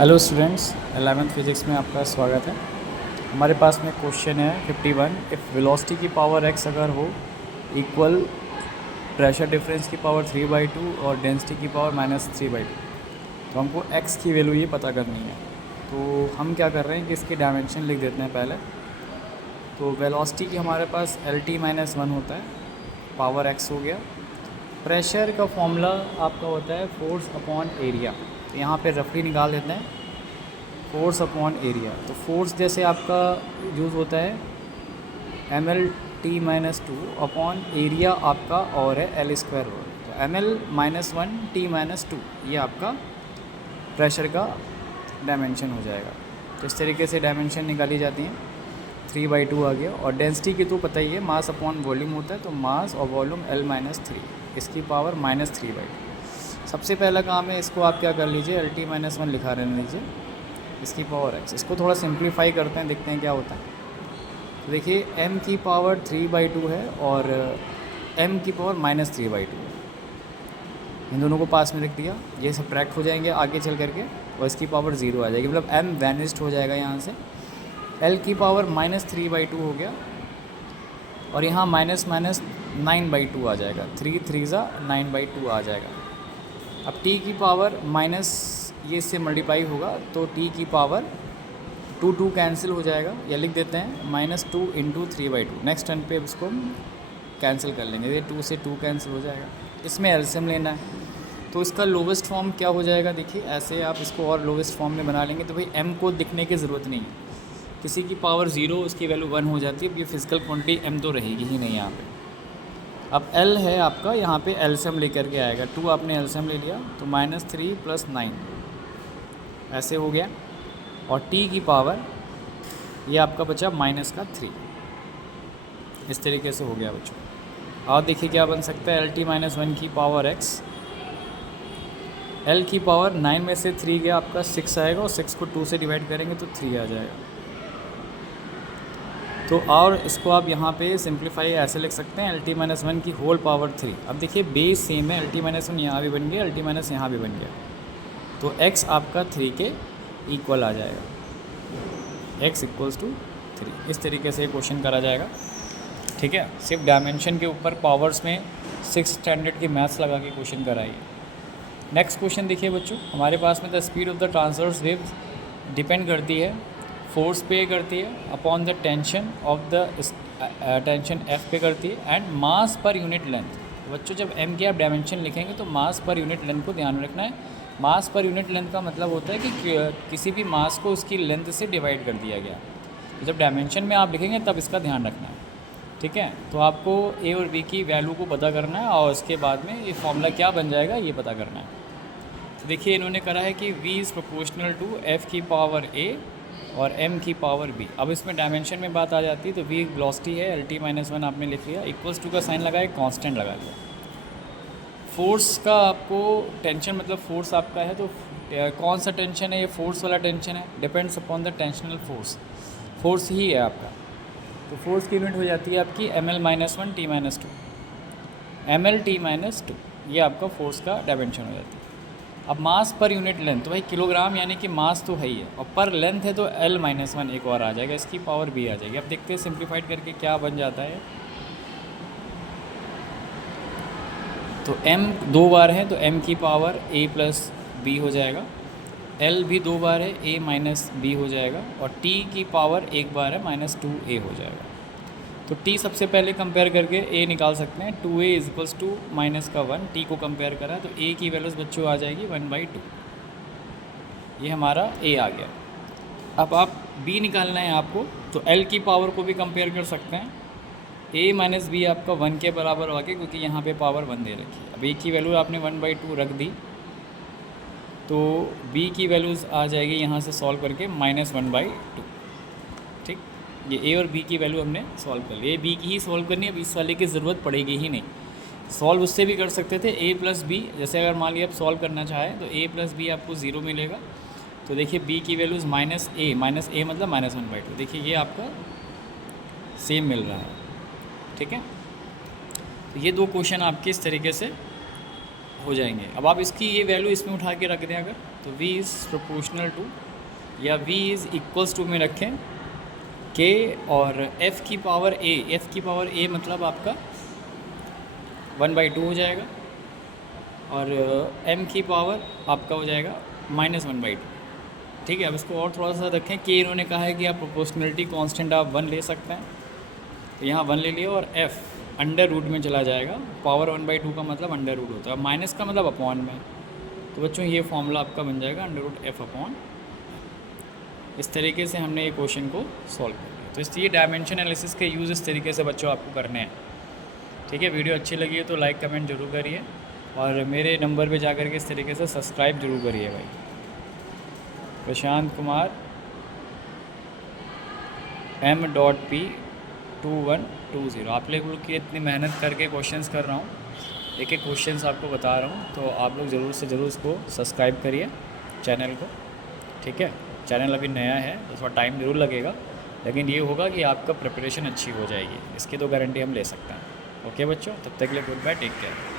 Hello students, 11th physics में आपका स्वागत है। हमारे पास में क्वेश्चन है 51। इफ़ वेलोसिटी की पावर x अगर हो इक्वल प्रेशर डिफरेंस की पावर 3/2 और डेंसिटी की पावर -3/2, तो हमको x की वैल्यू ये पता करनी है। तो हम क्या कर रहे हैं कि इसकी डायमेंशन लिख देते हैं पहले। तो वेलोसिटी की हमारे पास LT-1 होता है, पावर x हो गया। प्रेशर का फॉर्मूला आपका होता है फोर्स अपॉन एरिया। तो यहाँ पे रफली निकाल देते हैं फोर्स अपॉन एरिया। तो फोर्स जैसे आपका यूज़ होता है mL/T-2 अपॉन एरिया आपका और है L²। तो mL-1 T-2 ये आपका प्रेशर का डायमेंशन हो जाएगा। तो इस तरीके से डायमेंशन निकाली जाती हैं। 3/2 आ गया। और डेंसिटी की तो पता ही है, मास अपॉन वॉल्यूम होता है, तो मास और वॉल्यूम L-3 इसकी पावर -3/2। सबसे पहला काम है, इसको आप क्या कर लीजिए, LT-1 लिखा रहने दीजिए, इसकी पावर x। इसको थोड़ा सिंप्लीफाई करते हैं, देखते हैं क्या होता है। तो देखिए m की पावर 3/2 है और m की पावर -3/2 है। इन दोनों को पास में रख दिया, ये सब्ट्रैक्ट हो जाएंगे आगे चल करके और इसकी पावर 0 आ जाएगी, मतलब m वैनिस्ड हो जाएगा यहाँ से। l की पावर -3/2 हो गया और यहाँ -9/2 आ जाएगा, 3 3 9/2 आ जाएगा। अब t की पावर माइनस ये इससे मल्टीप्लाई होगा तो t की पावर 2 कैंसिल हो जाएगा, या लिख देते हैं -2 × 3/2। नेक्स्ट टर्न पे इसको कैंसिल कर लेंगे, ये 2 से 2 कैंसिल हो जाएगा। इसमें एलसीएम लेना है, तो इसका लोवेस्ट फॉर्म क्या हो जाएगा। देखिए ऐसे आप इसको और लोवेस्ट फॉर्म में बना लेंगे तो भाई m को दिखने की ज़रूरत नहीं है, किसी की पावर 0 उसकी वैल्यू 1 हो जाती है। अब ये फिजिकल क्वांटिटी m तो रहेगी ही नहीं यहाँ पे। अब L है आपका, यहाँ पे एलसीएम लेकर के आएगा, 2 आपने एलसीएम ले लिया तो -3 + 9 ऐसे हो गया। और t की पावर ये आपका बचा -3, इस तरीके से हो गया बच्चों। और देखिए क्या बन सकता है, LT-1 की पावर x, L की पावर 9 में से 3 गया आपका 6 आएगा, और 6 को 2 से डिवाइड करेंगे तो 3 आ जाएगा। तो और इसको आप यहाँ पे सिंप्लीफाई ऐसे लिख सकते हैं, LT-1 की होल पावर 3। अब देखिए बेस सेम है, LT-1 यहाँ भी बन गया, LT- यहाँ भी बन गया, तो x आपका 3 के इक्वल आ जाएगा, x = 3। इस तरीके से क्वेश्चन करा जाएगा, ठीक है। सिर्फ डायमेंशन के ऊपर पावर्स में 6 स्टैंडर्ड की मैथ्स लगा के क्वेश्चन कराइए। नेक्स्ट क्वेश्चन देखिए बच्चों, हमारे पास में the speed of the transverse waves depend करती है, फोर्स पे करती है upon the tension of the tension F पे करती है, and mass per unit length. बच्चों जब m की आप डायमेंशन लिखेंगे तो मास पर यूनिट लेंथ को ध्यान में रखना है। मास पर यूनिट लेंथ का मतलब होता है कि किसी भी मास को उसकी लेंथ से डिवाइड कर दिया गया। तो जब डायमेंशन में आप लिखेंगे तब इसका ध्यान रखना है, ठीक है। तो आपको a और b की वैल्यू को पता करना है और उसके बाद में ये फॉर्मूला क्या बन जाएगा ये पता करना है। तो देखिए इन्होंने करा है कि v is proportional to f की पावर a और m की पावर b। अब इसमें डायमेंशन में बात आ जाती है, तो v वेलोसिटी है, LT-1 आपने लिख लिया, इक्वल्स टू का साइन लगाए, कांस्टेंट लगा लिया। फोर्स का आपको टेंशन मतलब फोर्स आपका है, तो कौन सा टेंशन है, ये फोर्स वाला टेंशन है, depends upon the tensional force, force ही है आपका। तो फोर्स की यूनिट हो जाती है आपकी mL-1 T-2, mL/T-2 ये आपका फोर्स का डायमेंशन हो जाती है। अब मास पर यूनिट लेंथ, तो भाई किलोग्राम यानी कि मास तो है ही है, और पर लेंथ है तो L-1 एक और आ जाएगा, इसकी पावर b आ जाएगी। अब देखते हैं सिंप्लीफाइड करके क्या बन जाता है। तो m 2 बार है तो m की पावर a + b हो जाएगा, L भी 2 बार है, a - b हो जाएगा, और t की पावर 1 बार है, -2a हो जाएगा। तो t सबसे पहले कंपेयर करके a निकाल सकते हैं, 2a = -1, t को कंपेयर करा तो a की वैल्यूज़ बच्चों आ जाएगी 1/2, ये हमारा a आ गया। अब आप b निकालना है आपको, तो L की पावर को भी कंपेयर कर सकते हैं, a - b आपका 1 के बराबर आ गया, क्योंकि यहाँ पे पावर 1 दे रखी है। अब a की वैल्यू आपने 1/2 रख दी, तो b की वैल्यूज़ आ जाएगी यहाँ से सॉल्व करके -1/2, ठीक। ये a और b की वैल्यू हमने सॉल्व कर ली, a b की ही सॉल्व करनी है, अब इस वाले की ज़रूरत पड़ेगी ही नहीं। सॉल्व उससे भी कर सकते थे, a + b, जैसे अगर मान लिया आप सॉल्व करना चाहें तो a + b आपको 0 मिलेगा। तो देखिए b की वैल्यूज़ -a मतलब -1/2, देखिए ये आपका सेम मिल रहा है, ठीक है। तो ये 2 क्वेश्चन आपके इस तरीके से हो जाएंगे। अब आप इसकी ये वैल्यू इसमें उठा के रख दें अगर, तो v इज़ प्रोपोर्शनल टू या v इज़ इक्वल्स टू में रखें k और f की पावर a मतलब आपका 1/2 हो जाएगा और m की पावर आपका हो जाएगा -1/2। ठीक है, अब इसको और थोड़ा सा रखें कि इन्होंने कहा है कि आप प्रोपोर्शनलिटी कांस्टेंट आप 1 ले सकते हैं, तो यहाँ 1 ले लिए और f अंडर रूट में चला जाएगा। पावर 1/2 का मतलब अंडर रूट होता है, माइनस का मतलब अपॉन में। तो बच्चों ये फॉर्मूला आपका बन जाएगा √f/। इस तरीके से हमने ये क्वेश्चन को सॉल्व कर लिया। तो इसलिए डायमेंशन एनालिसिस के यूज़ इस तरीके से बच्चों आपको करने हैं। ठीक है, वीडियो अच्छी लगी है तो लाइक कमेंट जरूर करिए और मेरे नंबर पे जाकर के इस तरीके से सब्सक्राइब जरूर करिए भाई। प्रशांत कुमार M.P2120। आप लोग की इतनी मेहनत करके क्वेश्चंस कर रहा हूँ, एक एक क्वेश्चंस आपको बता रहा हूँ, तो आप लोग ज़रूर से ज़रूर इसको सब्सक्राइब करिए चैनल को। ठीक है, चैनल अभी नया है तो थोड़ा टाइम ज़रूर लगेगा, लेकिन ये होगा कि आपका प्रिपरेशन अच्छी हो जाएगी, इसकी तो गारंटी हम ले सकते हैं। ओके बच्चों, तब तक के लिए गुड बाय, टेक केयर।